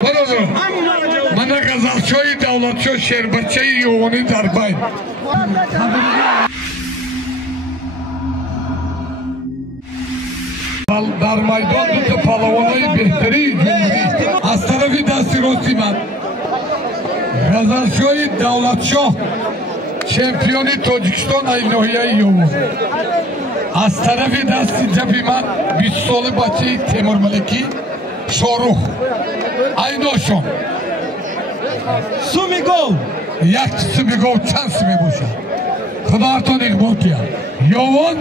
Mana Gazalchoy Davlatcho Sherbachai Yovoni Darbay. Dar maydon bitta palovonay behtari jumhuriy. Az tarafi dasti rostiman. Gazalchoy Davlatcho Chempioni Tojikiston aynohiyai Yovon. Az tarafi dasti jabiman 20 soli bachai Temur Maliki Shoruh. Aynoshon. Sumigol. Yak Sumigol chans mi bosha. Xudoton iqbol kiya. Yovon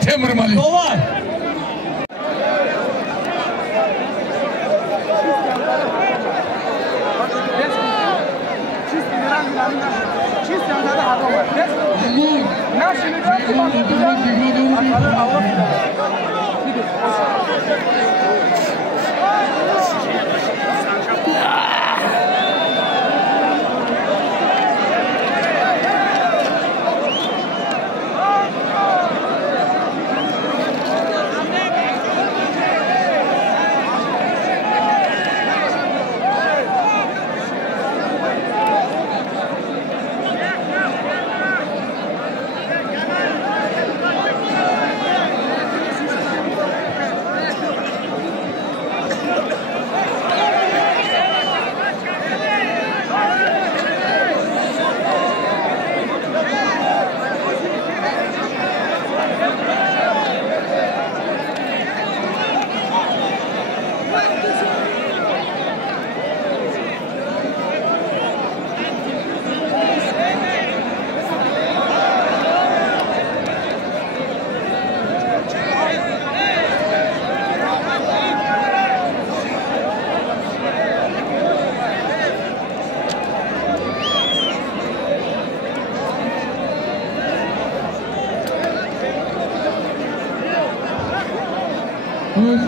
Temur Malik. Dovar.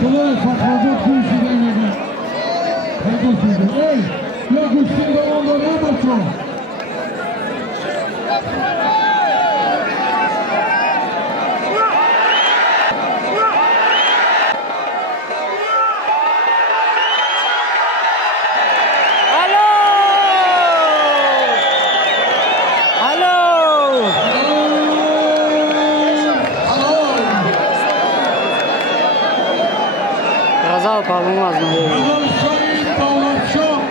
Kolay Fakhradat Gülşi'den geldi. Gülşi'den. Ey! Ya Gülşi'den onları ne bakıyor? Gazal kalınmaz mı? Gazalchoy Davlatcho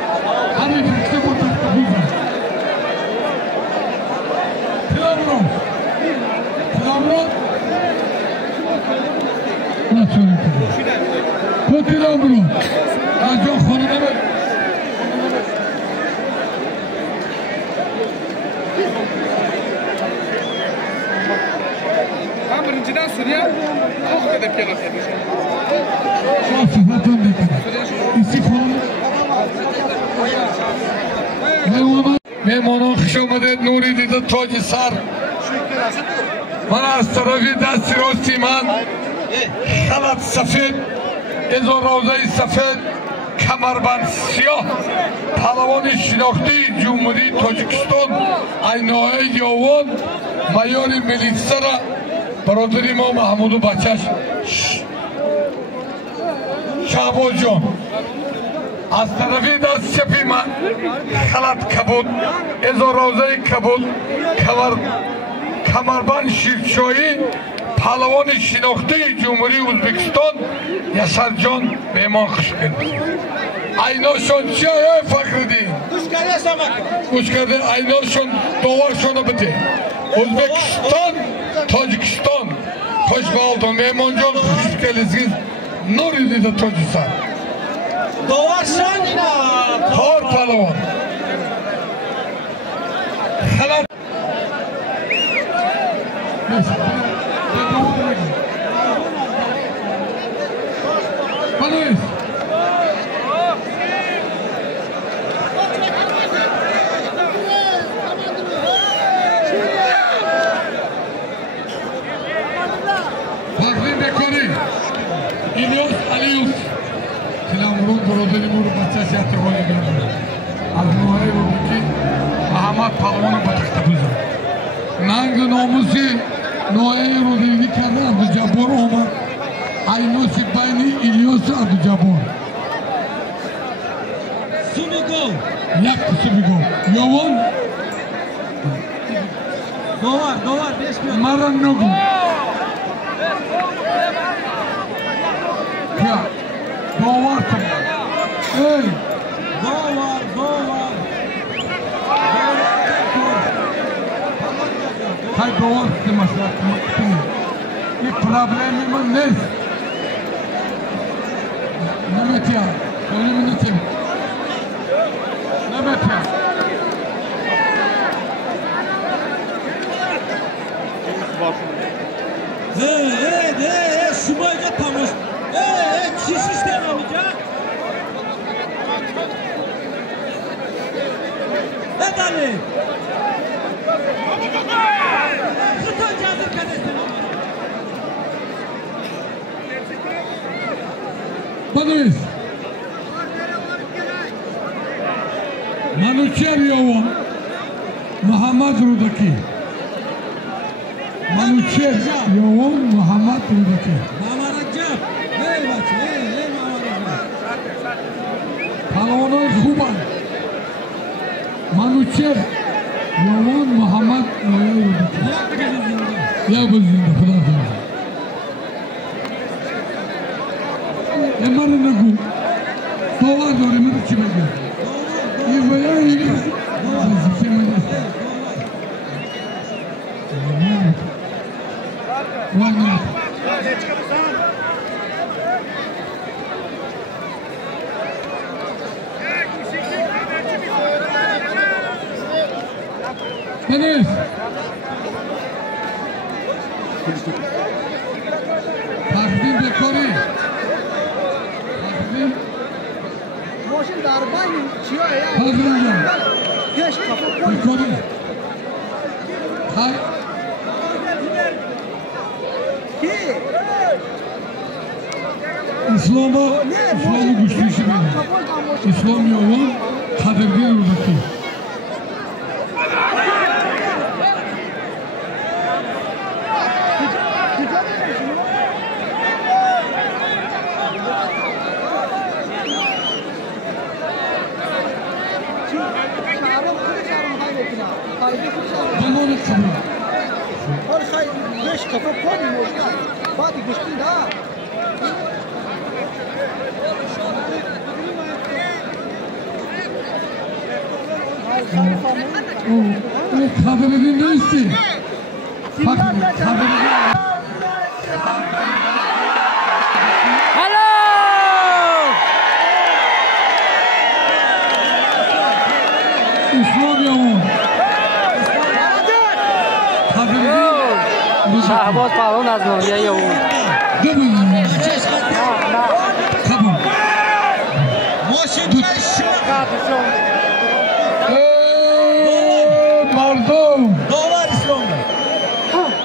Hariflikte bu taktıbıydı. Tilamron. Ne söyledi? Bu Tilamron. Rajon Khonine mi? Ben birinciden Suriye çok kadar kelas edeceğim. Çok sıfatın dikkat. İsi konu. Memonu Xushomadet Nuri didi Toji Sar. Mana az tarafi dasti rostiman. Khalat safed. Ezo ravzai safed. Kamarband siyah. Palavoni shinokhti Jumhuriy Tojikiston aynohai Yovon mayori militsara برادری ما محمود و بچهش شعبان جان از طرفی دست چپی من خلط کبود ازا روزه کبود کمربند شیرچایی پهلوان شناخته جمهوری ازبکستان یسر جان مهمان خوش کرد aynashon چی های فخردین گوش کرده aynashon دوارشون بده O'zbekiston, Tojikiston hoş buldun. Mehmonjon hoş geldiniz. Nur yüzüde Tojikiston. Dovarsan ina. Tor palavon. Halat. Polis. İlyas Aliyev Tilamron Borodimur Bachas yatrg'oni berdi. Azmoy bo'ldi Muhammad Palvonov batakda buzdi. Nangi nomusi Noya Rodilgi kardi Abdujabbar Omar Aynus Bayni İlyas Abdujabbar Subigov. یک سوبیگو یوان Dovar 5 milyon. مرا نگو کیا دوار کن ای Dovar. های دوار که مسئله کنی این پرابلمی من نیست نمیتیم کنیم نیتیم نمیتیم Şubayga tamış. Kişi işten alacak. Edali. Kıta cazır kadesini. Badis Manucher Yovan Muhammed Rudaki Manucher Yovan Muhammed Rudaki Mamaracap. Hey başı. Hey mamaracap. Palavonoy Khuban Manucher Yovan Muhammed Rudaki Ya bu zinda Khuda Khuda Emare nagu Dovar dori mera chime gaya Ye vaya ye Zifir mera Vana Deniz Takdim bekori Takdim ماشین در بین چیا Takdim jam گشت کافه کنی bekori Hay کی İslam'a güçlü işi benim. İslam yolu kadirgir oradaki. Ben onu kırıyorum. گشت کافه کنی ماشین بعد گشتی دا O kadirgir ne istiyor? Kadirgir. Hello! İslam yolu. Kadirgir. Şahbaz Palon az Nuriye Yavuz. Dönün. Kabul. Maşın Mardum. Dovar İslam'da.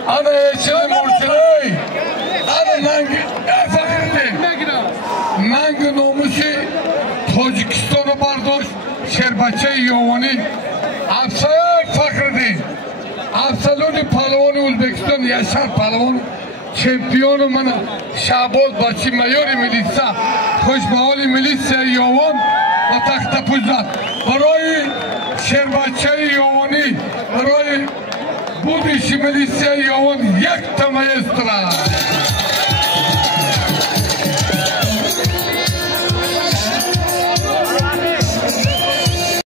Ana eşini murtilay. Ana nangi. Fakirdi. Nangi nomusi Tojikistan'a bardoş. Şerbaçay Yovani. Afsayar fakirdi. Afsaloni Palvoni Uzbekistan Yaşar Palvon. Şampiyonu mana Şaboz Başı Mayori Militsa. Hoşbahali Militsa Yovan. و تخت پوزد برای شربچه یوانی برای بودش ملیسیه یوان یک تمایز دارد